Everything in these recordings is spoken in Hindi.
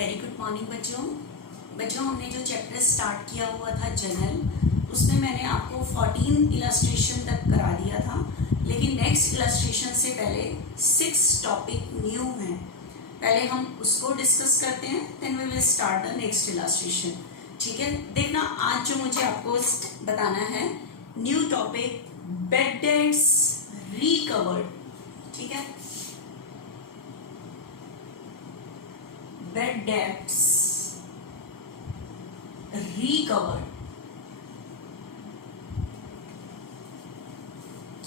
वेरी गुड मॉर्निंग बच्चों हमने जो चैप्टर स्टार्ट किया हुआ था जनरल, उसमें मैंने आपको 14 इलस्ट्रेशन तक करा दिया था, लेकिन नेक्स्ट इलस्ट्रेशन से पहले 6 टॉपिक न्यू हैं। पहले हम उसको डिस्कस करते हैं, then we will start the next illustration. ठीक है, देखना आज जो मुझे आपको बताना है new topic bad debts recovered. ठीक है, बेड डेट्स रिकवर्ड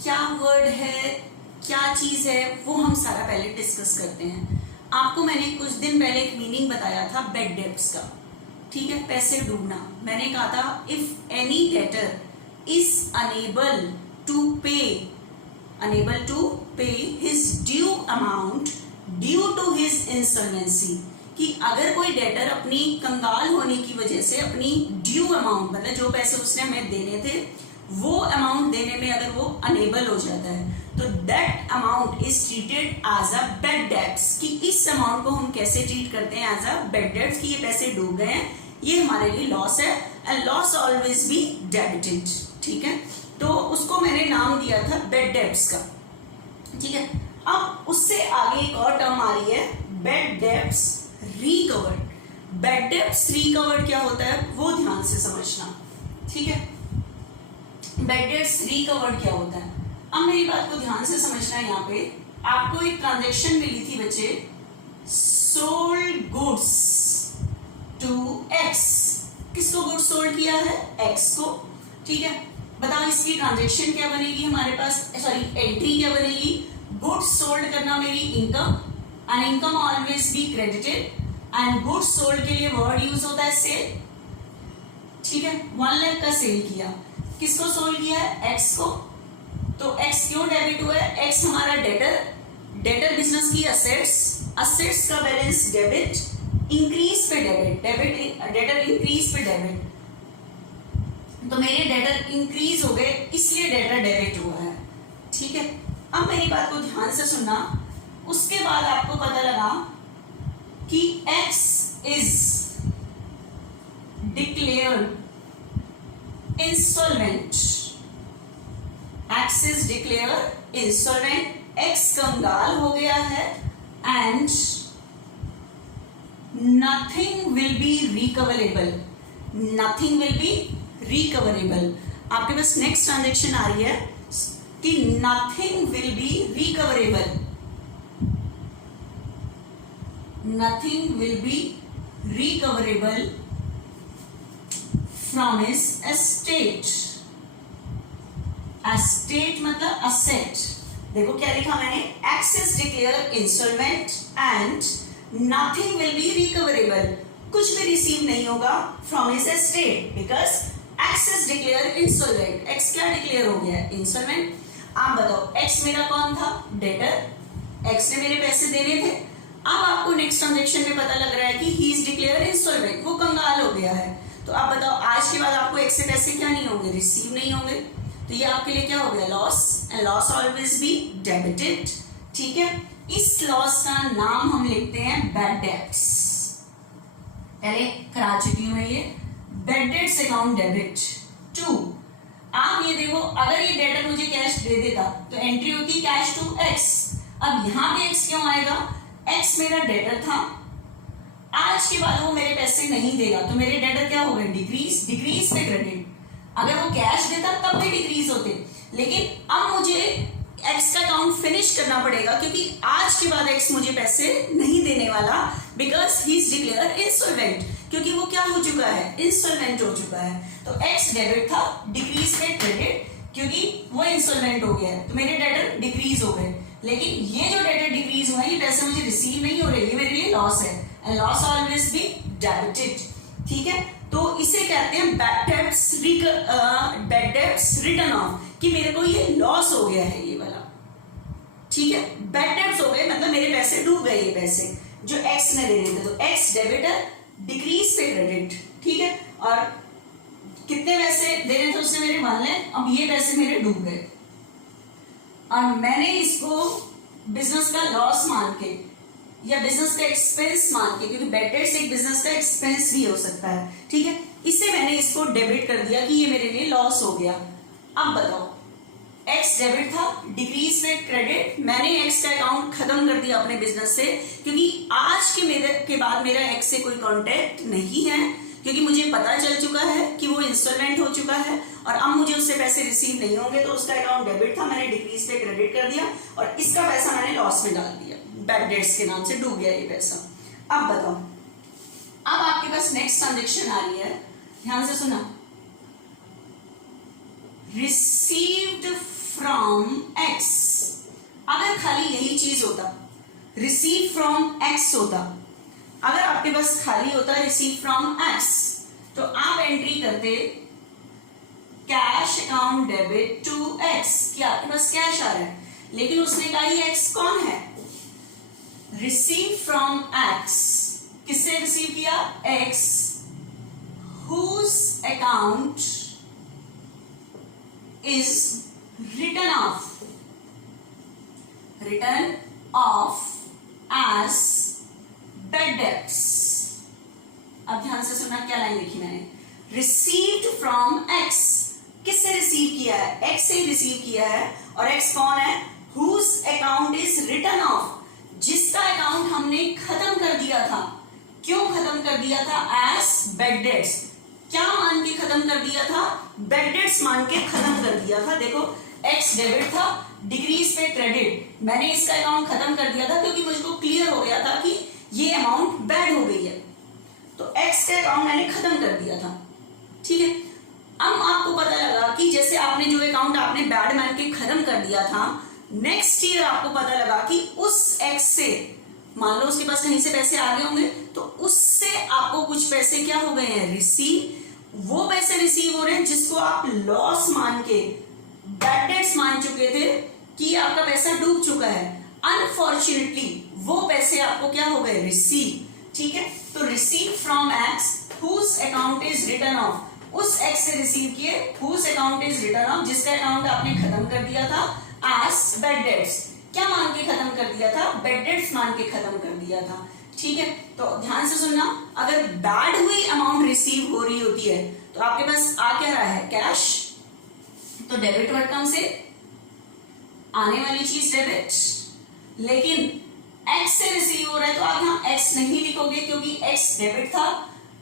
क्या वर्ड है, क्या चीज है, वो हम सारा पहले डिस्कस करते हैं। आपको मैंने कुछ दिन पहले एक मीनिंग बताया था बेड डेट्स का। ठीक है, पैसे डूबना। मैंने कहा था if any debtor is unable to pay his due amount due to his insolvency, कि अगर कोई डेटर अपनी कंगाल होने की वजह से अपनी ड्यू अमाउंट, मतलब जो पैसे उसने हमें देने थे वो अमाउंट देने में अगर वो अनेबल हो जाता है, तो that amount is treated as a bad debts, कि इस अमाउंट को हम कैसे ट्रीट करते हैं एज अ बेड डेट्स, कि ये पैसे डूब गए हैं, ये हमारे लिए लॉस है, and loss always be debited. ठीक है, तो उसको मैंने नाम दिया था बेड डेट्स का। ठीक है, अब उससे आगे एक और टर्म आ रही है bad debts recovered. Bed debts recovered क्या होता है वो ध्यान से समझना। ठीक है, बेड डेट्स रिकवर्ड क्या होता है, अब मेरी बात को ध्यान से समझना है। यहाँ पे आपको एक ट्रांजैक्शन मिली थी बच्चे, सोल्ड गुड्स टू एक्स। किसको गुड्स सोल्ड किया है? एक्स को। ठीक है, बताओ इसकी ट्रांजैक्शन क्या बनेगी हमारे पास, सॉरी एंट्री क्या बनेगी? गुड्स सोल्ड करना मेरी income, and income always be credited, and goods sold के लिए वर्ड यूज होता है सेल। ठीक है, 1 लाख का सेल किया, किसको सोल्ड किया है? एक्स को। तो एक्स क्यों डेबिट हुआ है? एक्स हमारा डेटर बिजनेस की असेट्स का बैलेंस डेबिट, इंक्रीज पे डेटर इंक्रीज पे डेबिट, तो मेरे डेटर इंक्रीज हो गए इसलिए डेटर डेबिट हुआ है। ठीक है, अब मेरी बात को ध्यान से सुनना। उसके बाद आपको पता लगा कि x is declared insolvent, x is declared insolvent, x कंगाल हो गया है, and nothing will be recoverable, nothing will be recoverable. आपके पास नेक्स्ट ट्रांजैक्शन आ रही है कि nothing will be recoverable, nothing will be recoverable from his estate. Estate मतलब असेट। देखो क्या लिखा मैंने, x is declare insolvent and nothing will be recoverable, कुछ भी रिसीव नहीं होगा from his estate, because x is declare insolvent. X क्या डिक्लेयर हो गया? इंसॉल्वेंट। आप बताओ एक्स मेरा कौन था? डेटर। एक्स ने मेरे पैसे देने थे। अब आपको नेक्स्ट ट्रांजैक्शन में पता लग रहा है कि ही इज डिक्लेयर इंसॉल्वेंट, वो कंगाल हो गया है। तो आप बताओ आज के बाद आपको एक्स से पैसे क्या नहीं होंगे? रिसीव नहीं होंगे, तो ये आपके लिए क्या हो गया? Loss, and loss always be debited. ठीक है, इस लॉस का नाम हम लिखते हैं बेड डेट्स। पहले करा चुकी हूं मैं ये, bad debts account debit to. आप ये देखो, अगर ये डेटर मुझे कैश दे देता तो एंट्री होती कैश टू एक्स। अब यहां पे एक्स क्यों आएगा? एक्स मेरा डेटर था, आज के बाद वो मेरे पैसे नहीं देगा, तो मेरे डेटर क्या हो गए? डिक्रीज पे क्रेडिट। अगर वो कैश देता तब भी डिक्रीज होते, लेकिन अब मुझे एक्स का अकाउंट फिनिश करना पड़ेगा, क्योंकि आज के बाद एक्स मुझे पैसे नहीं देने वाला, because he is declare insolvent, क्योंकि वो क्या हो चुका है? इंसॉल्वेंट हो चुका है। तो एक्स डेबिट था, डिक्रीज पे क्रेडिट, क्योंकि वो इंसॉल्वेंट हो गया है, तो मेरे डेटर डिक्रीज हो गए। लेकिन ये जो डेटर डिक्रीज हुआ है, ये पैसे मुझे रिसीव नहीं हो रहे, ये मेरे लिए लॉस है, and loss always be debited. ठीक है, तो इसे कहते हैं बेड डेट्स रिटर्न ऑफ, कि मेरे को ये लॉस हो गया है ये वाला। ठीक है, बेड डेट्स हो गए मतलब मेरे पैसे डूब गए, ये पैसे जो एक्स ने देने थे, तो एक्स डेबिटर, डिक्रीज पे क्रेडिट। ठीक है, और कितने पैसे देने थे उसने मेरे? 1 लाख। अब ये पैसे मेरे डूब गए और मैंने इसको बिजनेस का लॉस मान के या बिजनेस का एक्सपेंस मान के, क्योंकि बैड डेट्स एक बिजनेस का एक्सपेंस भी हो सकता है, ठीक है। इससे मैंने इसको डेबिट कर दिया कि ये मेरे लिए लॉस हो गया। अब बताओ, एक्स डेबिट था, डिक्रीज में क्रेडिट, मैंने एक्स का अकाउंट खत्म कर दिया अपने बिजनेस से, क्योंकि आज के बाद मेरा एक्स से कोई कांटेक्ट नहीं है, क्योंकि मुझे पता चल चुका है कि वो इंस्टॉलमेंट हो चुका है और अब मुझे उससे पैसे रिसीव नहीं होंगे, तो उसका अकाउंट डेबिट था, मैंने डिक्रीज पे क्रेडिट कर दिया और इसका पैसा मैंने लॉस में डाल दिया, बैड डेट्स के नाम से डूब गया ये पैसा। अब बताओ, अब आपके पास नेक्स्ट ट्रांजेक्शन आ रही है, ध्यान से सुना, रिसीव्ड फ्रॉम एक्स। अगर खाली यही चीज होता, रिसीव फ्रॉम एक्स होता, अगर आपके पास खाली होता रिसीव फ्रॉम एक्स, तो आप एंट्री करते cash account debit to x, कि आपके पास कैश आ रहा है, लेकिन उसने कहा ये एक्स कौन है, रिसीव फ्रॉम एक्स, किससे रिसीव किया, x, whose account is written off as bad debts। अब ध्यान से सुनना क्या लाइन लिखी मैंने, received from x, किससे रिसीव किया है, x से रिसीव किया है, और x कौन है, whose account is written off, जिसका अकाउंट हमने खत्म कर दिया था। क्यों खत्म कर दिया था, as bad debts, क्या मान के खत्म कर दिया था, बैड डेट्स मान के खत्म कर दिया था। देखो एक्स डेबिट था, डिक्रीज पे क्रेडिट, मैंने इसका अकाउंट खत्म कर दिया था क्योंकि मुझको क्लियर हो गया था कि ये अमाउंट बैड हो गई है, तो एक्स का अकाउंट मैंने खत्म कर दिया था, ठीक है। अब आपको पता लगा कि जैसे आपने जो अकाउंट आपने बैड मान के खत्म कर दिया था, नेक्स्ट ईयर आपको पता लगा कि उस एक्स से, मान लो उसके पास कहीं से पैसे आ गए होंगे, तो उससे आपको कुछ पैसे क्या हो गए हैं, रिसीव, वो पैसे रिसीव हो रहे हैं जिसको आप लॉस मान के, बैड डेट्स मान चुके थे कि आपका पैसा डूब चुका है, अनफॉर्चुनेटली वो पैसे आपको क्या हो गए, रिसीव, ठीक है। तो receive from x whose account is written off, उस एक्स से रिसीव किए, whose account is written off, जिसका अकाउंट आपने खत्म कर दिया था, एज बैड डेट्स, क्या मान के खत्म कर दिया था, बैड डेट्स मान के खत्म कर दिया था, ठीक है। तो ध्यान से सुनना, अगर बैड हुई अमाउंट रिसीव हो रही होती है तो आपके पास आ क्या रहा है, कैश, तो डेबिट वर्ड कम से आने वाली चीज डेबिट, लेकिन एक्स से रिसीव हो रहा है तो आप यहां एक्स नहीं लिखोगे क्योंकि एक्स डेबिट था,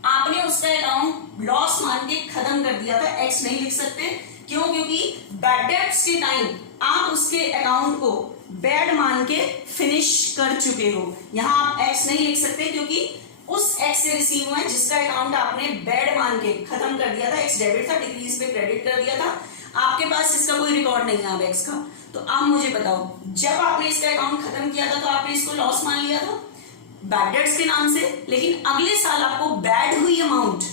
आपने उसका अकाउंट लॉस मान के खत्म कर दिया था, एक्स नहीं लिख सकते, क्यों, क्योंकि बैड डेट्स के टाइम आप उसके अकाउंट को बैड मान के फिनिश कर चुके हो, यहां आप एक्स नहीं लिख सकते क्योंकि उस एक्स से रिसीव हुआ है जिसका अकाउंट आपने बैड मान के खत्म कर दिया था, एक्स डेबिट था, डिक्रीज पे क्रेडिट कर दिया था, आपके पास इसका कोई रिकॉर्ड नहीं है अब एक्स का। तो आप मुझे बताओ, जब आपने इसका अकाउंट खत्म किया था तो आपने इसको लॉस मान लिया था बैड डेट्स के नाम से, लेकिन अगले साल आपको बैड हुई अमाउंट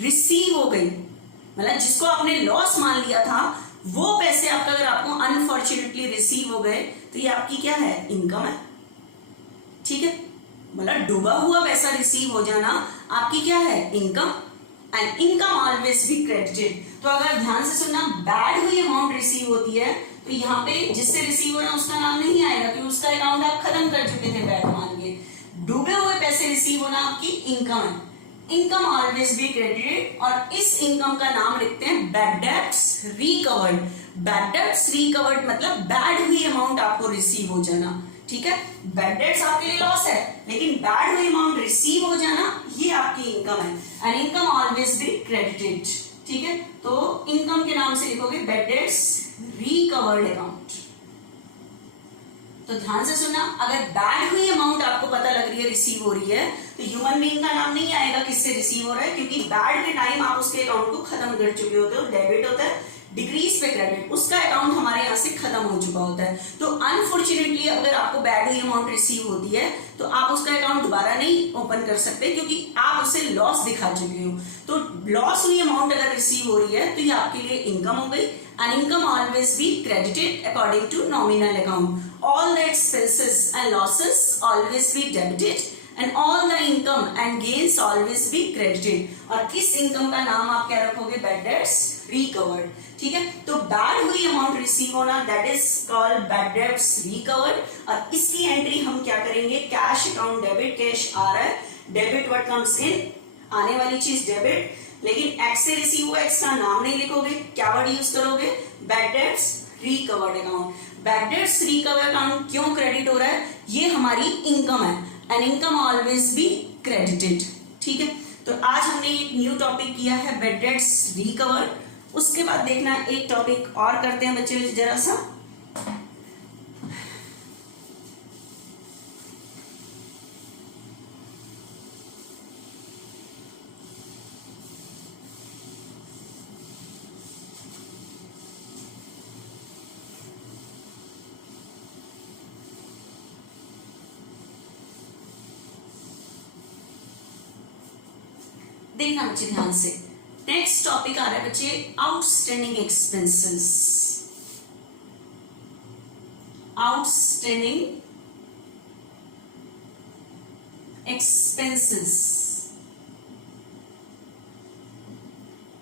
रिसीव हो गई, मतलब जिसको आपने लॉस मान लिया था वो पैसे आपका अगर आपको अनफॉर्चुनेटली रिसीव हो गए तो ये आपकी क्या है, इनकम है, ठीक है। मतलब डूबा हुआ पैसा रिसीव हो जाना आपकी क्या है, income, and income always be credited. तो अगर ध्यान से सुनना, बैड हुई अमाउंट रिसीव होती है तो यहाँ पे जिससे रिसीव हो रहा है उसका नाम नहीं आएगा क्योंकि उसका अकाउंट आप खत्म कर चुके थे बैड मान के, डूबे हुए पैसे रिसीव होना आपकी इनकम है, इनकम ऑलवेज बी क्रेडिटेड, और इस इनकम का नाम लिखते हैं bad debts recovered. Bad debts recovered मतलब बैड हुई अमाउंट आपको रिसीव हो जाना, ठीक है। बैड डेट्स आपके लिए लॉस है, लेकिन बैड हुई अमाउंट रिसीव हो जाना ये आपकी इनकम है, and income always be credited, ठीक है। तो इनकम के नाम से लिखोगे बैड डेट्स रिकवर्ड अकाउंट। तो ध्यान से सुनना, अगर बैड हुई अमाउंट आपको पता लग रही है रिसीव हो रही है तो ह्यूमन बीइंग का नाम नहीं आएगा किससे रिसीव हो रहा है, क्योंकि बैड के टाइम आप उसके अकाउंट को खत्म कर चुके होते हो, डेबिट होता है, डिक्रीज पे क्रेडिट, उसका अकाउंट हमारे यहाँ से खत्म हो चुका होता है। तो अनफॉर्चुनेटली अगर आपको बैड हुई अमाउंट रिसीव होती है तो आप उसका अकाउंट दोबारा नहीं ओपन कर सकते क्योंकि आप उसे लॉस दिखा चुके हो। तो लॉस हुई अमाउंट अगर रिसीव हो रही है तो ये आपके लिए इनकम हो गई, and income always be credited according to nominal account. All the expenses and losses always be debited and all the income and gains always be credited. और इस इनकम का नाम आप क्या रखोगे? Bad debts recovered. ठीक है, तो बैड हुई अमाउंट रिसीव होना that is called bad debts recovered. और इसकी एंट्री हम क्या करेंगे? कैश अकाउंट डेबिट, कैश आ रहा है, डेबिट व्हाट कम्स इन, आने वाली चीज डेबिट, लेकिन एक्स से रिसीव हुआ, एक्स का नाम नहीं लिखोगे, क्या वर्ड यूज करोगे? Bad debts recovered account. Bad debts recovered account क्यों क्रेडिट हो रहा है? ये हमारी इनकम है and income always be credited. ठीक है, तो आज हमने एक न्यू टॉपिक किया है बैड डेट्स रिकवर्ड। उसके बाद देखना एक टॉपिक और करते हैं बच्चे जरा सा। देखना बच्चे ध्यान से, नेक्स्ट टॉपिक आ रहा है बच्चे आउटस्टैंडिंग एक्सपेंसेस। आउटस्टैंडिंग एक्सपेंसेस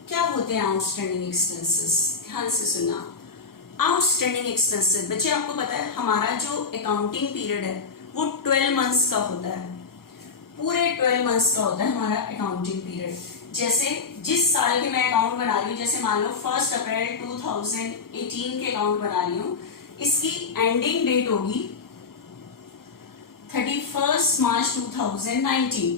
क्या होते हैं? आउटस्टैंडिंग एक्सपेंसेस ध्यान से सुनना। आउटस्टैंडिंग एक्सपेंसेस बच्चे आपको पता है हमारा जो अकाउंटिंग पीरियड है वो 12 मंथ्स का होता है, पूरे 12 मंथ्स का होता है हमारा अकाउंटिंग पीरियड। जैसे जिस साल के मैं अकाउंट बना रही हूँ, जैसे मान लो 1 अप्रैल 2018 के अकाउंट बना रही हूँ, इसकी एंडिंग डेट होगी 31 मार्च 2019।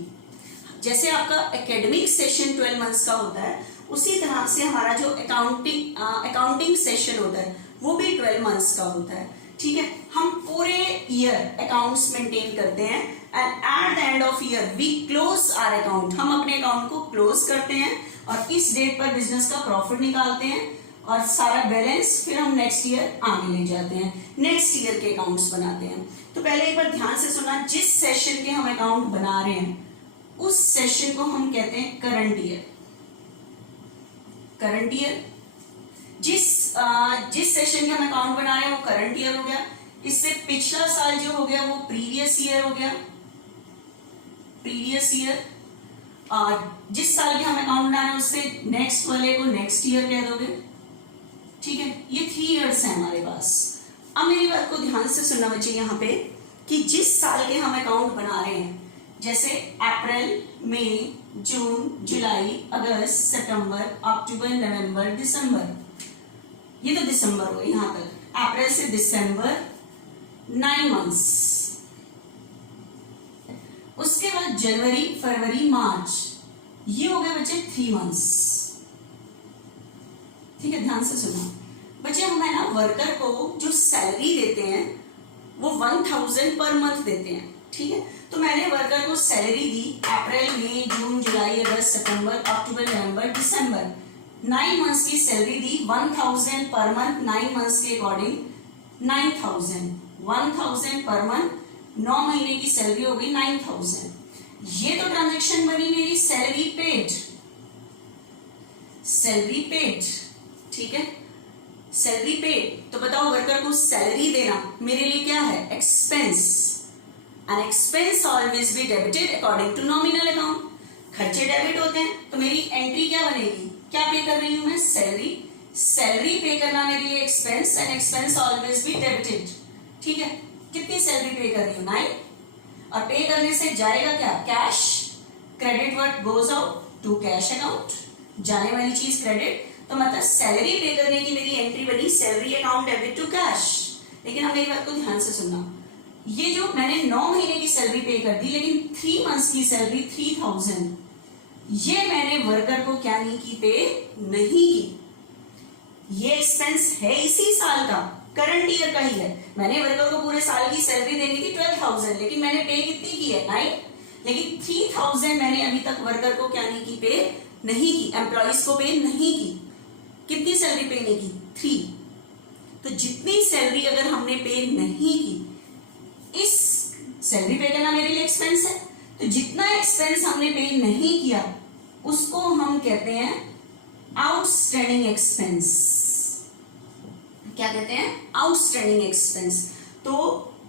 जैसे आपका एकेडमिक सेशन 12 मंथ्स का होता है, उसी तरह से हमारा जो अकाउंटिंग सेशन होता है वो भी 12 मंथ्स का होता है। ठीक है, हम पूरे ईयर अकाउंट्स मेंटेन करते हैं and at the end of year we close our account. हम अपने अकाउंट को क्लोज करते हैं और इस डेट पर बिजनेस का प्रॉफिट निकालते हैं और सारा बैलेंस फिर हम नेक्स्ट ईयर आगे ले जाते हैं, नेक्स्ट ईयर के अकाउंट्स बनाते हैं। तो पहले एक बार ध्यान से सुनना, जिस सेशन के हम अकाउंट बना रहे हैं उस सेशन को हम कहते हैं करंट ईयर। करंट ईयर जिस सेशन के हम अकाउंट बना रहे हैं वो करंट ईयर हो गया। इससे पिछला साल जो हो गया वो प्रीवियस ईयर हो गया, प्रीवियस ईयर। और जिस साल के हम अकाउंट बना रहे हैं उससे नेक्स्ट वाले को नेक्स्ट ईयर कह दोगे। ठीक है, ये 3 इयर्स है हमारे पास। अब मेरी बात को ध्यान से सुनना बच्चे यहाँ पे कि जिस साल के हम अकाउंट बना रहे हैं, जैसे अप्रैल, मई, जून, जुलाई, अगस्त, सितंबर, अक्टूबर, नवंबर, दिसंबर, ये तो दिसंबर हो गई यहाँ तक। अप्रैल से दिसंबर 9 मंथ्स। उसके बाद जनवरी, फरवरी, मार्च, ये हो गए बच्चे 3 मंथ्स। ठीक है, ध्यान से सुना बच्चे, हम है ना वर्कर को जो सैलरी देते हैं वो 1000 पर मंथ देते हैं। ठीक है, तो मैंने वर्कर को सैलरी दी अप्रैल, मई, जून, जुलाई, अगस्त, सितंबर, अक्टूबर, नवंबर, दिसंबर, 9 मंथ्स की सैलरी दी 1000 पर मंथ। 9 मंथ्स के अकॉर्डिंग 9000, 1000 पर मंथ, 9 महीने की सैलरी हो गई 9000। ये तो ट्रांजैक्शन बनी मेरी सैलरी पेड, सैलरी पेड। ठीक है, सैलरी पेड। तो बताओ वर्कर को सैलरी देना मेरे लिए क्या है? Expense. An expense always be debited according to nominal account. खर्चे डेबिट होते हैं तो मेरी एंट्री क्या बनेगी? क्या पे कर रही हूं मैं? सैलरी। सैलरी पे करना मेरे लिए expense and expense always be debited. ठीक है, कितनी सैलरी पे कर रही हूं? 9। और पे करने से जाएगा क्या? Cash. Credit word goes out to cash account, जाने वाली चीज क्रेडिट। तो मतलब सैलरी पे करने की मेरी एंट्री बनी salary account debit to cash. लेकिन अब मेरी बात को ध्यान से सुनना, ये जो मैंने 9 महीने की सैलरी पे कर दी, लेकिन 3 मंथ्स की सैलरी 3000, ये मैंने वर्कर को क्या नहीं की? पे नहीं की। ये एक्सपेंस है इसी साल का, करंट ईयर का ही है। मैंने वर्कर को पूरे साल की सैलरी देनी थी 12000, लेकिन मैंने पे कितनी की है? 9। लेकिन 3000 मैंने अभी तक वर्कर को क्या नहीं की? पे नहीं की, एम्प्लॉइज को पे नहीं की। कितनी सैलरी पे नहीं की? 3। तो जितनी सैलरी अगर हमने पे नहीं की, इस सैलरी पे करना मेरे लिए एक्सपेंस है, तो जितना एक्सपेंस हमने पे नहीं किया उसको हम कहते हैं आउटस्टैंडिंग एक्सपेंस। क्या कहते हैं? Outstanding expense. तो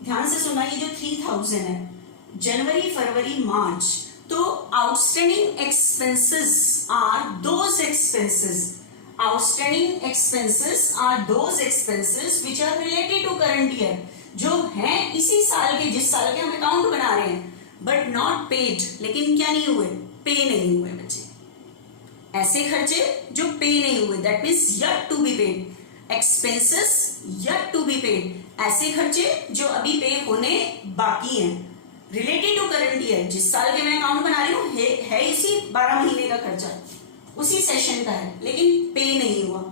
ध्यान से सुना, ये जो 3000 है जनवरी, फरवरी, मार्च, तो outstanding expenses are those expenses, outstanding expenses are those expenses which are related to current year, जो हैं इसी साल के, जिस साल के हम अकाउंट बना रहे हैं, बट नॉट पेड, लेकिन क्या नहीं हुए, पे नहीं हुए बच्चे। ऐसे खर्चे जो पे नहीं हुए, that means yet to be paid, expenses yet to be paid, ऐसे खर्चे जो अभी पे होने बाकी हैं, रिलेटेड टू करंट ईयर, जिस साल के मैं अकाउंट बना रही हूँ है इसी 12 महीने का खर्चा, उसी सेशन का है, लेकिन पे नहीं हुआ।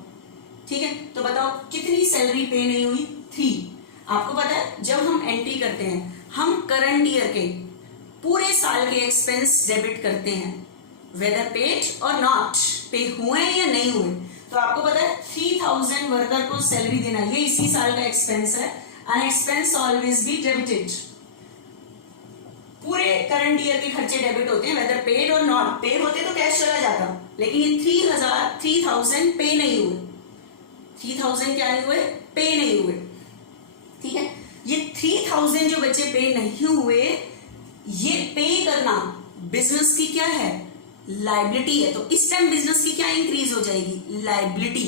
ठीक है, तो बताओ कितनी सैलरी पे नहीं हुई? 3। आपको पता है जब हम एंट्री करते हैं, हम करंट ईयर के पूरे साल के एक्सपेंस डेबिट करते हैं, वेदर पेड और नॉट, पे हुए या नहीं हुए। तो आपको पता है 3000 वर्कर को सैलरी देना, ये इसी साल का एक्सपेंस है, N expense always be debited. पूरे करंट ईयर के खर्चे डेबिट होते हैं, वेदर पेड और नॉट, पे होते तो कैश चला जाता, लेकिन ये 3000 पे नहीं हुए, 3000 क्या नहीं हुए, पे नहीं हुए। ठीक है, ये 3000 जो बच्चे पे नहीं हुए, ये पे करना बिजनेस की क्या है, लाइबिलिटी है। तो इस टाइम बिजनेस की क्या इंक्रीज हो जाएगी, लाइबिलिटी।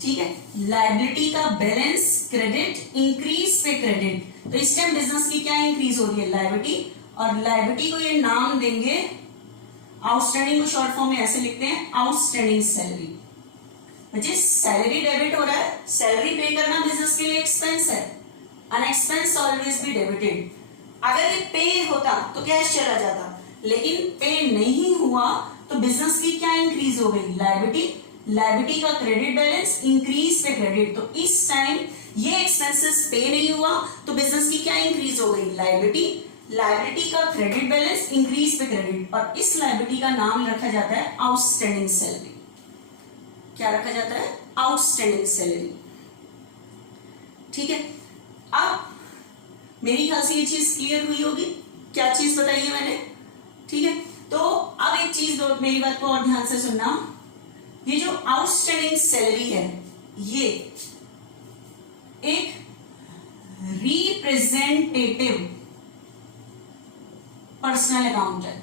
ठीक है, लाइबिलिटी का बैलेंस क्रेडिट, इंक्रीज पे क्रेडिट, तो इस टाइम बिजनेस की क्या इंक्रीज हो रही है, लाइबिलिटी, और लाइबिलिटी को ये नाम देंगे, आउटस्टैंडिंग को शॉर्ट फॉर्म में ऐसे लिखते हैं, आउटस्टैंडिंग सैलरी। बच्चे सैलरी डेबिट हो रहा है, सैलरी पे करना बिजनेस के लिए एक्सपेंस है, N expense always be debited. अगर ये पे होता तो कैश चला जाता, लेकिन पे नहीं हुआ तो बिजनेस की क्या इंक्रीज हो गई, लायबिलिटी, लायबिलिटी का क्रेडिट बैलेंस, इंक्रीज पे क्रेडिट। तो इस टाइम ये एक्सपेंसेस पे नहीं हुआ तो बिजनेस की क्या इंक्रीज हो गई, लायबिलिटी, लायबिलिटी का क्रेडिट बैलेंस, इंक्रीज पे क्रेडिट, और इस लायबिलिटी का नाम रखा जाता है आउटस्टैंडिंग सैलरी। क्या रखा जाता है, आउटस्टैंडिंग सैलरी। ठीक है, अब मेरी ख्याल से ये चीज क्लियर हुई होगी, क्या चीज बताई है मैंने। ठीक है, तो अब एक चीज मेरी बात को और ध्यान से सुनना, ये जो आउटस्टैंडिंग सैलरी है, ये एक रिप्रेजेंटेटिव पर्सनल अकाउंट है,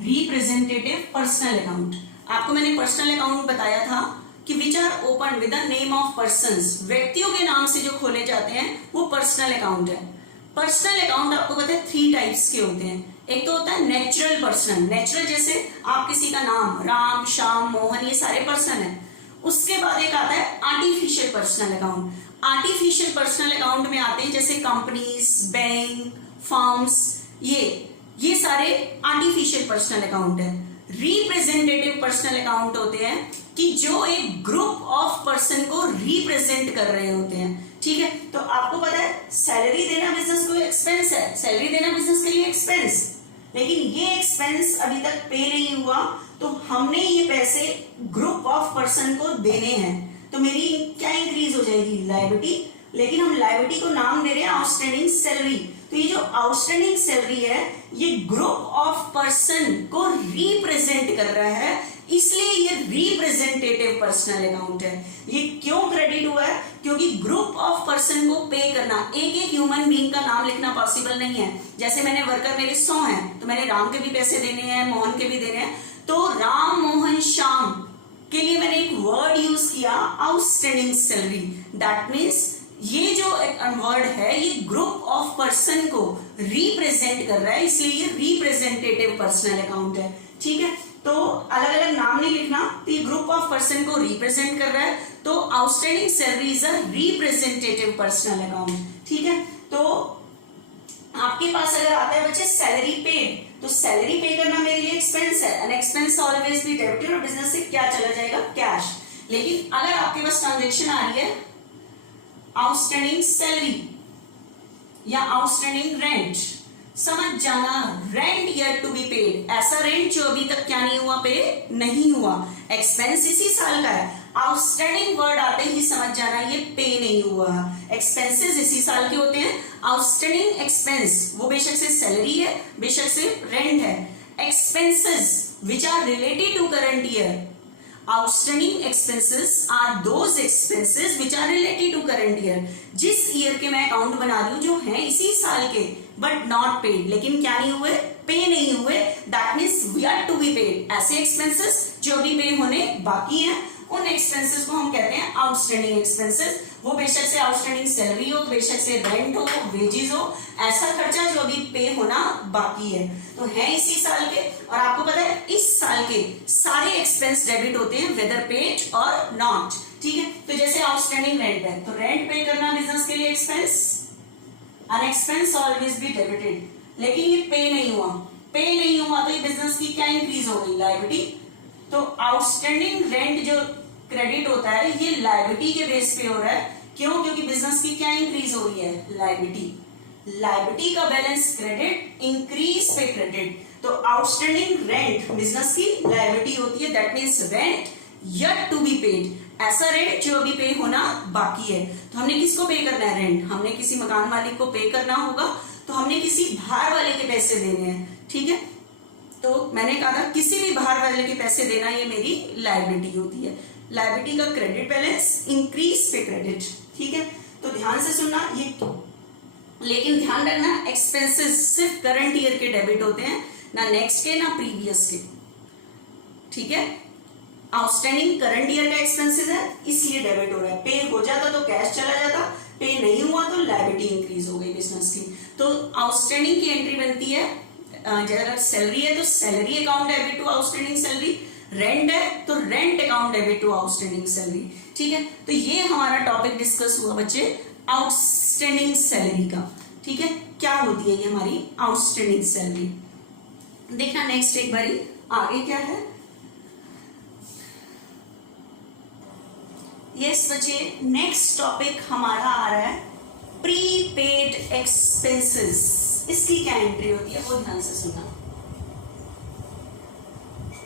रिप्रेजेंटेटिव पर्सनल अकाउंट। आपको मैंने पर्सनल अकाउंट बताया था कि which are open with the name of persons, व्यक्तियों के नाम से जो खोले जाते हैं वो पर्सनल अकाउंट है। पर्सनल अकाउंट आपको पता है 3 टाइप्स के होते हैं। एक तो होता है नेचुरल पर्सन, नेचुरल जैसे आप किसी का नाम राम, श्याम, मोहन, ये सारे पर्सन है। उसके बाद एक आता है artificial personal account. Artificial personal account में आते हैं जैसे कंपनीज, बैंक, फर्म्स, ये सारे आर्टिफिशियल पर्सनल अकाउंट है। रिप्रेजेंटेटिव पर्सनल अकाउंट होते हैं कि जो एक ग्रुप ऑफ पर्सन को रिप्रेजेंट कर रहे होते हैं। ठीक है, तो आपको पता है सैलरी देना बिजनेस को एक्सपेंस है, सैलरी देना बिजनेस के लिए एक्सपेंस, लेकिन ये एक्सपेंस अभी तक पे नहीं हुआ तो हमने ये पैसे ग्रुप ऑफ पर्सन को देने हैं, तो मेरी क्या इंक्रीज हो जाएगी, लायबिलिटी, लेकिन हम लायबिलिटी को नाम दे रहे हैं आउटस्टैंडिंग सैलरी। तो ये जो आउटस्टैंडिंग सैलरी है ये ग्रुप ऑफ पर्सन को रिप्रेजेंट कर रहा है, इसलिए ये रिप्रेजेंटेटिव पर्सनल अकाउंट है। ये क्यों क्रेडिट हुआ है, क्योंकि ग्रुप ऑफ पर्सन को पे करना, एक एक ह्यूमन बीइंग का नाम लिखना पॉसिबल नहीं है। जैसे मैंने वर्कर मेरे 100 हैं तो मैंने राम के भी पैसे देने हैं, मोहन के भी देने हैं, तो राम, मोहन, श्याम के लिए मैंने एक वर्ड यूज किया आउटस्टैंडिंग सैलरी। दैट मीन्स ये जो वर्ड है ये ग्रुप ऑफ पर्सन को रिप्रेजेंट कर रहा है, इसलिए ये रिप्रेजेंटेटिव पर्सनल अकाउंट है। ठीक है, तो अलग अलग नाम नहीं लिखना, तो ये ग्रुप ऑफ पर्सन को रिप्रेजेंट कर रहा है, तो outstanding salary is a representative personal account. ठीक है, तो आपके पास अगर आता है बच्चे सैलरी पेड, तो सैलरी पे करना मेरे लिए एक्सपेंस है, N expense always be debited, और बिजनेस से क्या चला जाएगा, कैश। लेकिन अगर आपके पास ट्रांजेक्शन आ रही है आउटस्टैंडिंग सैलरी या आउटस्टैंडिंग रेंट, समझ जाना rent yet to be paid, ऐसा रेंट जो अभी तक क्या नहीं हुआ, पे नहीं हुआ, एक्सपेंस इसी साल का है। आउटस्टैंडिंग वर्ड आते ही समझ जाना ये पे नहीं हुआ, एक्सपेंसेस इसी साल के होते हैं। आउटस्टैंडिंग एक्सपेंस वो बेशक से सैलरी है, बेशक से रेंट है। Expenses which are related to current year outstanding expenses are those expenses which are related to current year. जिस ईयर के मैं अकाउंट बना रही हूँ जो है इसी साल के, बट नॉट पेड, लेकिन क्या नहीं हुए, पे नहीं हुए, that means we are to be paid. ऐसे एक्सपेंसेस जो अभी पे होने बाकी हैं, उन एक्सपेंसेस को हम कहते हैं आउटस्टैंडिंग एक्सपेंसेस। वो बेशक से आउटस्टैंडिंग सैलरी हो, बेशक से रेंट हो, वेजेस हो, ऐसा खर्चा जो अभी पे होना बाकी है, तो है इसी साल के। और आपको पता है इस साल के सारे एक्सपेंस डेबिट होते हैं वेदर पेड और नॉट, ठीक है। तो जैसे आउटस्टैंडिंग रेंट है, तो रेंट पे करना बिजनेस के लिए expense, an expense always be debited. लेकिन ये पे नहीं हुआ, पे नहीं हुआ तो ये बिजनेस की क्या इंक्रीज हो गई, लायबिलिटी। तो आउटस्टैंडिंग रेंट जो क्रेडिट होता है ये लायबिलिटी के बेस पे हो रहा है। क्यों? क्योंकि बिजनेस की क्या इंक्रीज हो रही है, लायबिलिटी। लायबिलिटी का बैलेंस क्रेडिट, इंक्रीज पे क्रेडिट। तो आउटस्टैंडिंग रेंट बिजनेस की लायबिलिटी होती है, that means rent yet to be paid, ऐसा रेंट जो अभी पे होना बाकी है। तो हमने किसको पे करना है, रेंट। हमने किसी मकान मालिक को पे करना होगा, तो हमने किसी बाहर वाले के पैसे देने हैं, ठीक है। तो मैंने कहा था किसी भी बाहर वाले के पैसे देना ये मेरी लायबिलिटी होती है। लायबिलिटी का क्रेडिट बैलेंस, इंक्रीज पे क्रेडिट, ठीक है। तो ध्यान से सुनना ये, लेकिन ध्यान रखना एक्सपेंसेस सिर्फ करंट ईयर के डेबिट होते हैं, ना नेक्स्ट के ना प्रीवियस के, ठीक है। आउटस्टैंडिंग करंट ईयर का एक्सपेंसेस है इसलिए डेबिट हो रहा है। पे हो जाता तो कैश चला जाता, पे नहीं हुआ तो लायबिलिटी इंक्रीज हो गई बिजनेस की। तो आउटस्टैंडिंग की एंट्री बनती है, अगर सैलरी है तो salary account debit to outstanding salary, rent है तो rent account debit to outstanding salary, ठीक है। तो ये हमारा टॉपिक डिस्कस हुआ बच्चे आउटस्टैंडिंग सैलरी का, ठीक है। क्या होती है ये हमारी आउटस्टैंडिंग सैलरी, देखना नेक्स्ट एक बारी आगे क्या है। यस बच्चे, नेक्स्ट टॉपिक हमारा आ रहा है प्रीपेड एक्सपेंसेस। इसकी क्या एंट्री होती है वो ध्यान से सुनना।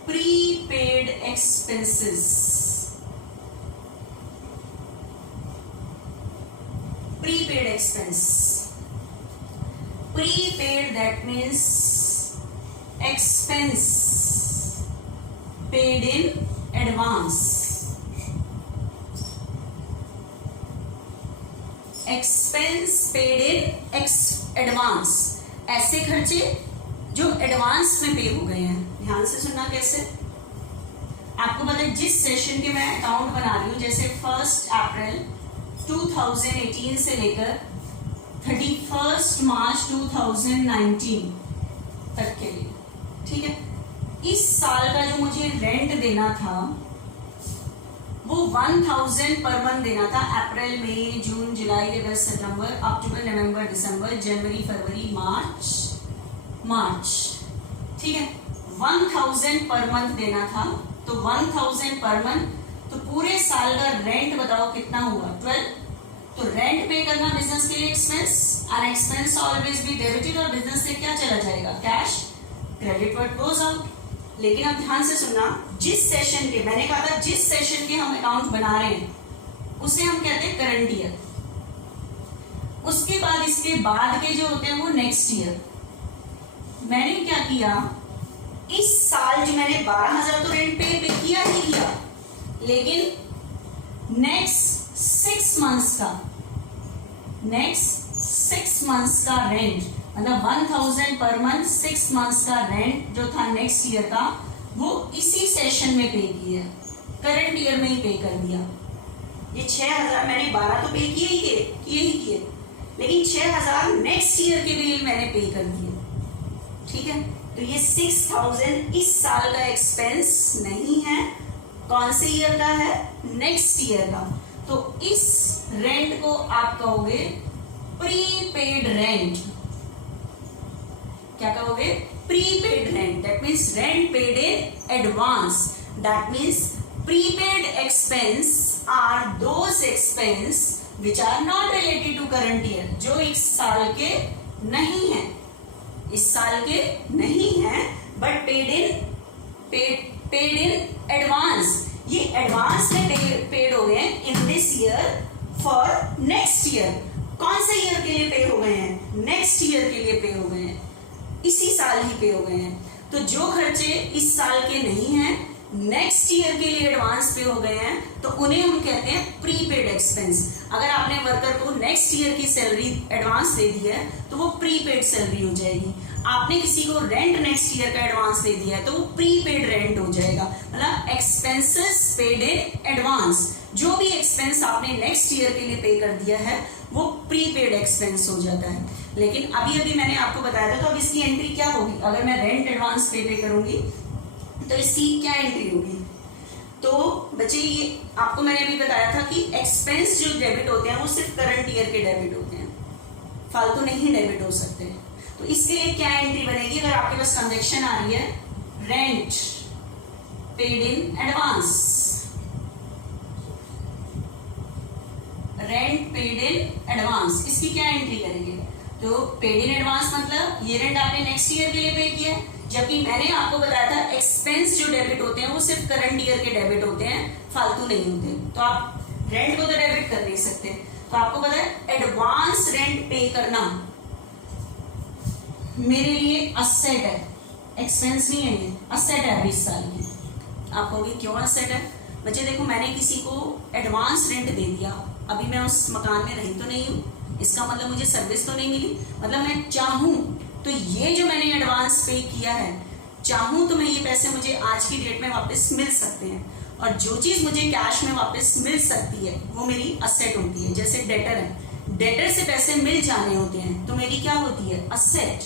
Prepaid expenses, prepaid expense, prepaid that means expense paid in advance, expense paid in advance, ऐसे खर्चे जो एडवांस में पे हो गए हैं। ध्यान से सुनना कैसे। आपको पता है जिस सेशन के मैं अकाउंट बना रही हूं, जैसे 1 अप्रैल 2018 से लेकर 31 मार्च 2019 तक के लिए, ठीक है। इस साल का जो मुझे रेंट देना था वो 1000 पर मंथ देना था। अप्रैल, मई, जून, जुलाई, अगस्त, सितंबर, अक्टूबर, नवंबर, दिसंबर, जनवरी, फरवरी, मार्च, ठीक है। 1000 पर मंथ देना था, तो 1000 पर मंथ, तो पूरे साल का रेंट बताओ कितना हुआ, 12। तो रेंट पे करना बिजनेस के लिए expense, and expense always be debited, और बिजनेस से क्या चला जाएगा, cash, credit word goes out. लेकिन अब ध्यान से सुनना, जिस सेशन के, मैंने कहा था जिस सेशन के हम अकाउंट बना रहे हैं उसे हम कहते हैं करंट ईयर। उसके बाद इसके बाद के जो होते हैं वो नेक्स्ट ईयर। मैंने क्या किया, इस साल जो मैंने 12,000 तो रेंट पे किया ही किया, लेकिन नेक्स्ट 6 मंथ्स का रेंट, मतलब 1000 पर मंथ 6 मंथ्स का रेंट जो था नेक्स्ट ईयर का, वो इसी सेशन में पे किया, करंट ईयर में ही पे कर दिया। ये 6000 मैंने 12 तो पे किए, लेकिन 6000 नेक्स्ट ईयर के बिल मैंने पे कर दिए, ठीक है। तो ये 6000 इस साल का एक्सपेंस नहीं है, कौन से ईयर का है, नेक्स्ट ईयर का। तो इस रेंट को आप कहोगे प्रीपेड रेंट। क्या कहोगे, prepaid rent, that means rent paid in advance. That means prepaid expense are those expense which are not related to current year, जो इस साल के नहीं है, इस साल के नहीं है, बट पेड इन एडवांस। ये एडवांस में पेड हो गए in this year for next year. कौन से ईयर के लिए पे हो गए हैं, नेक्स्ट ईयर के लिए पे हो गए हैं, इसी साल ही पे हो गए हैं। तो जो खर्चे इस साल के नहीं हैं, नेक्स्ट नेक्स्ट ईयर के लिए एडवांस पे हो गए हैं तो उन्हें हम कहते हैं प्रीपेड एक्सपेंस। अगर आपने वर्कर को नेक्स्ट ईयर की सैलरी एडवांस दे दी है तो वो प्रीपेड सैलरी हो जाएगी। आपने किसी को रेंट नेक्स्ट ईयर का एडवांस दे दिया है तो वो प्रीपेड रेंट हो जाएगा। मतलब एक्सपेंसेस पेड इन एडवांस, जो भी एक्सपेंस आपने नेक्स्ट ईयर के लिए पे कर दिया है वो प्रीपेड एक्सपेंस हो जाता है। लेकिन अभी मैंने आपको बताया था, तो अब इसकी एंट्री क्या होगी? अगर मैं रेंट एडवांस पे करूंगी तो इसकी क्या एंट्री होगी? तो बच्चे ये आपको मैंने अभी बताया था कि एक्सपेंस जो डेबिट होते हैं वो सिर्फ करंट ईयर के डेबिट होते हैं, फालतू नहीं डेबिट हो सकते। तो इसके लिए क्या एंट्री बनेगी? अगर आपके पास ट्रांजेक्शन आ रही है rent paid in advance, rent paid in advance, इसकी क्या एंट्री करेंगे? तो पेड इन एडवांस मतलब ये रेंट आपने नेक्स्ट ईयर के लिए पे किया है, जबकि मैंने आपको बताया था एक्सपेंस जो डेबिट होते हैं वो सिर्फ करंट ईयर के डेबिट होते हैं, फालतू नहीं होते। तो आप रेंट को तो डेबिट कर नहीं सकते। तो आपको पता है एडवांस रेंट पे करना मेरे लिए असेट है, एक्सपेंस नहीं है, ये असेट है 20 साल की। आप कहोगे क्यों असेट है? बच्चे देखो, मैंने किसी को एडवांस रेंट दे दिया, अभी मैं उस मकान में रही तो नहीं हूँ, इसका मतलब मुझे सर्विस तो नहीं मिली। मतलब मैं चाहूं तो ये जो मैंने एडवांस पे किया है, चाहूं तो मैं ये पैसे मुझे आज की डेट में वापस मिल सकते हैं। और जो चीज मुझे कैश में वापस मिल सकती है वो मेरी असेट होती है। जैसे डेटर है, डेटर से पैसे मिल जाने होते हैं तो मेरी क्या होती है? असेट।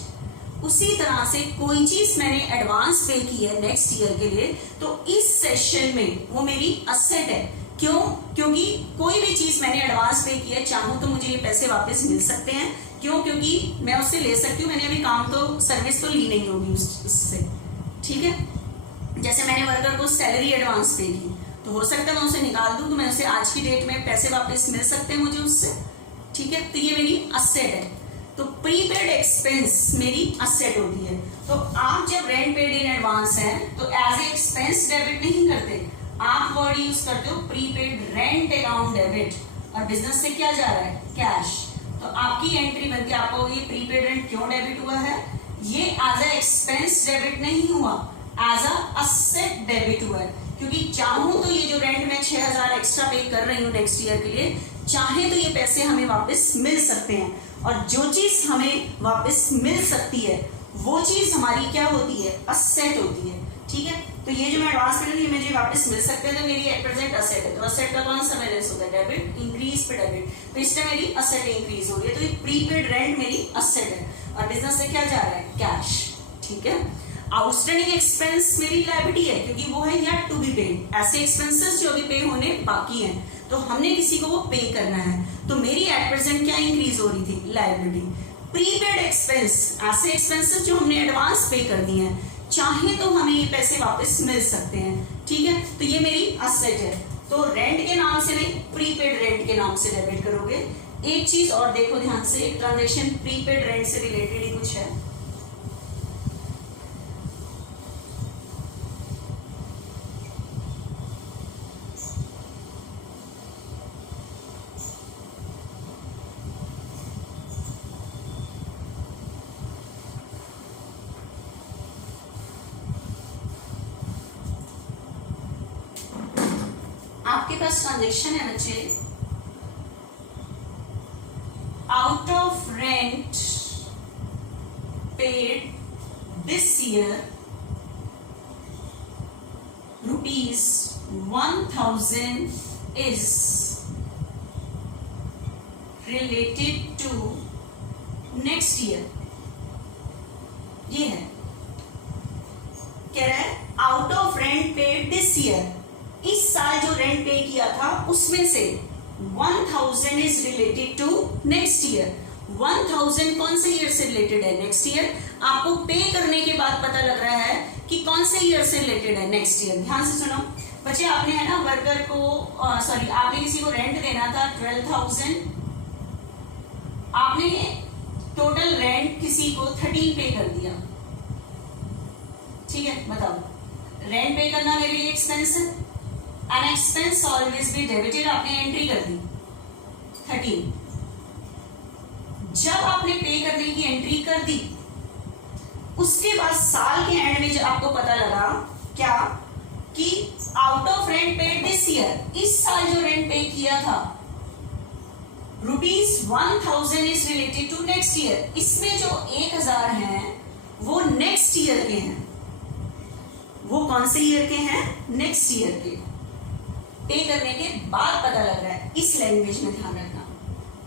उसी तरह से कोई चीज मैंने एडवांस पे की है नेक्स्ट ईयर के लिए तो इस सेशन में वो मेरी असेट है। क्यों? क्योंकि कोई भी चीज मैंने एडवांस पे की है, चाहूं तो मुझे ये पैसे वापस मिल सकते हैं। क्यों? क्योंकि मैं उससे ले सकती हूँ, मैंने अभी काम तो सर्विस तो ली नहीं होगी उससे, ठीक है। जैसे मैंने वर्कर को सैलरी एडवांस पे की तो हो सकता है मैं उसे निकाल दूं तो मैं उसे आज की डेट में पैसे वापस मिल सकते हैं मुझे उससे, ठीक है। तो ये मेरी असेट है। तो प्रीपेड एक्सपेंस मेरी असेट होती है। तो आप जब रेंट पेड इन एडवांस है तो एज ए एक्सपेंस डेबिट नहीं करते, आप वर्ड यूज करते हो प्रीपेड रेंट अकाउंट डेबिट, और बिजनेस से क्या जा रहा है? कैश। तो आपकी एंट्री बनती है, आपको ये प्रीपेड रेंट क्यों डेबिट हुआ है? ये एज ए एक्सपेंस डेबिट नहीं हुआ, एज अ असेट डेबिट हुआ है। क्योंकि चाहूं तो ये जो रेंट में 6000 एक्स्ट्रा पे कर रही हूँ नेक्स्ट ईयर के लिए, चाहे तो ये पैसे हमें वापस मिल सकते हैं। और जो चीज हमें वापस मिल सकती है वो चीज हमारी क्या होती है? असेट होती है, ठीक है। तो ये जो मैं एडवांस पे ये मुझे वापस मिल सकते हैं तो मेरी एट प्रेजेंट असेट है। तो असेट का कौन सा बैलेंस होता है? डेबिट। इंक्रीज पे डेबिट, तो इससे मेरी असेट इंक्रीज हो रही है। तो ये प्रीपेड रेंट मेरी असेट है और बिजनेस से क्या जा रहा है? कैश, ठीक है। आउटस्टैंडिंग एक्सपेंस मेरी लायबिलिटी है क्योंकि वो है येट टू बी पेड, ऐसे एक्सपेंसेस जो अभी पे होने बाकी हैं तो हमने किसी को वो पे करना है। तो मेरी एट प्रेजेंट क्या इंक्रीज हो रही थी? लायबिलिटी। प्रीपेड एक्सपेंस, ऐसे एक्सपेंसेस जो हमने एडवांस पे कर दिए हैं, चाहे तो हमें ये पैसे वापस मिल सकते हैं, ठीक है। तो ये मेरी असेट है। तो रेंट के नाम से नहीं, प्रीपेड रेंट के नाम से डेबिट करोगे। एक चीज और देखो ध्यान से, एक ट्रांजेक्शन प्रीपेड रेंट से रिलेटेड ही कुछ है। आपके पास ट्रांजेक्शन है बच्चे, out of rent paid this year ₹1000 is related to next year। ये है, कह रहा है out of rent paid this year, इस साल जो रेंट पे किया था उसमें से 1000 is related to next year. 1000 कौन से ईयर से रिलेटेड है? Next year. आपको पे करने के बाद पता लग रहा है कि कौन से ईयर से रिलेटेड है? Next year. ध्यान से सुनो बच्चे, आपने है ना वर्कर को सॉरी आपने किसी को रेंट देना था 12000, आपने टोटल रेंट किसी को 13 पे कर दिया, ठीक है। बताओ, रेंट पे करना मेरे लिए एक्सपेंस है, N expense always be debited, आपने एंट्री कर दी 13। जब आपने पे करने की एंट्री कर दी उसके बाद साल के एंड में जब आपको पता लगा क्या कि out of rent paid this year, इस साल जो रेंट पे किया था, ₹1000 is related to next year. इसमें जो 1000 हैं वो नेक्स्ट ईयर के हैं। वो कौन से ईयर के हैं? नेक्स्ट ईयर के। पे करने के बाद पता लग रहा है, इस लैंग्वेज में ध्यान रखना,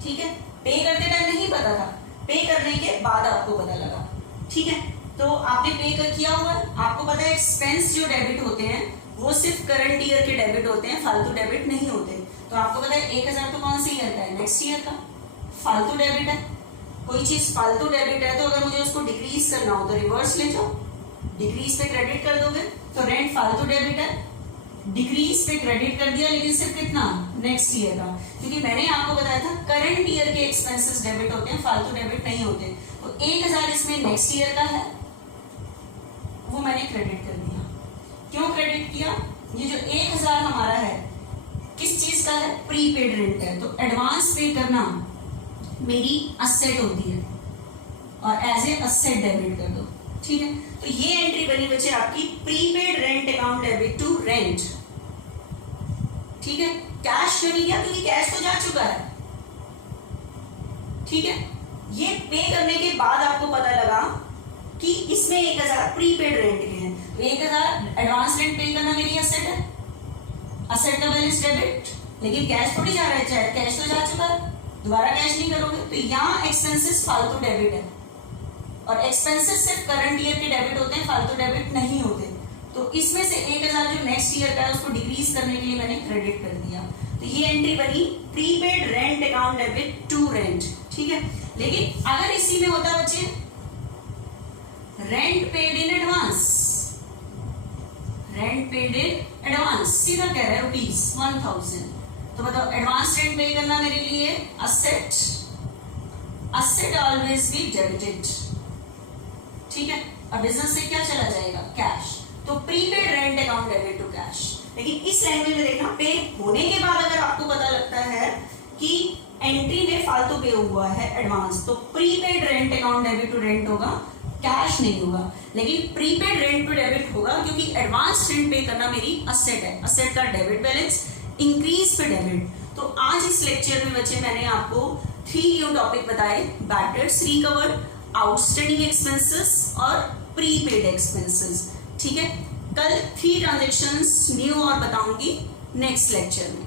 ठीक है। पे करते टाइम नहीं पता था, पे करने के बाद आपको पता लगा, ठीक है। तो आपने पे कर किया हुआ, आपको पता है एक्सपेंस जो डेबिट होते हैं वो सिर्फ करंट ईयर के डेबिट होते हैं, फालतू डेबिट नहीं होते। तो आपको पता है 1000 तो कौन से ईयर का है? नेक्स्ट ईयर का। फालतू डेबिट है, कोई चीज फालतू डेबिट है तो अगर मुझे उसको डिक्रीज करना हो तो रिवर्स ले जाओ, डिक्रीज पे क्रेडिट कर दोगे। तो रेंट फालतू डेबिट है, डिक्रीज पे क्रेडिट कर दिया, लेकिन सिर्फ कितना? नेक्स्ट ईयर का। क्योंकि मैंने आपको बताया था करंट ईयर के एक्सपेंसेस डेबिट होते हैं, फालतू डेबिट नहीं होते। तो 1000 इसमें नेक्स्ट ईयर का है, वो मैंने क्रेडिट कर दिया। क्यों क्रेडिट किया? ये जो 1000 हमारा है किस चीज का है? प्रीपेड रेंट है। तो एडवांस पे करना मेरी असेट होती है और एज ए असेट डेबिट कर दो, ठीक है। तो ये एंट्री बनी बच्चे आपकी prepaid rent account debit to rent, ठीक है। कैश क्यों नहीं गया? क्योंकि कैश तो जा चुका है, ठीक है। ये पे करने के बाद आपको पता लगा कि इसमें 1000 प्रीपेड रेंट के हैं, तो 1000 एडवांस रेंट पे करना मेरी असेट है, असेट का बैलेंस डेबिट। लेकिन कैश थोड़ी जा रहा है, चाहे कैश तो जा चुका है, दोबारा कैश नहीं करोगे। तो यहाँ एक्सपेंसेस फालतू डेबिट है और एक्सपेंसेस सिर्फ करंट ईयर के डेबिट होते हैं, फालतू डेबिट नहीं होते। तो इसमें से 1000 जो नेक्स्ट ईयर का है उसको डिक्रीज करने के लिए मैंने क्रेडिट कर दिया। तो ये एंट्री बनी prepaid rent account debit to rent, ठीक है। लेकिन अगर इसी में होता बच्चे rent paid in advance, rent paid in advance, सीधा कह रहा है ₹1000, तो बताओ एडवांस रेंट पे करना मेरे लिए asset, asset always be debited, ठीक है। अब बिजनेस से क्या चला जाएगा? कैश। तो prepaid rent account debit to cash. लेकिन इस लैंग्वेज में देखना, पे होने के बाद अगर आपको पता लगता है कि एंट्री में फालतू पे हुआ है एडवांस, तो prepaid rent account debit to rent होगा, कैश नहीं होगा। लेकिन प्रीपेड रेंट टू डेबिट होगा क्योंकि एडवांस रेंट पे करना मेरी असेट है, असेट का डेबिट बैलेंस इंक्रीज पे डेबिट। तो आज इस लेक्चर में बच्चे मैंने आपको 3 न्यू टॉपिक बताए, bad debts recovered, outstanding expenses और प्रीपेड एक्सपेंसेस, ठीक है। कल 3 ट्रांजेक्शंस न्यू और बताऊंगी नेक्स्ट लेक्चर में।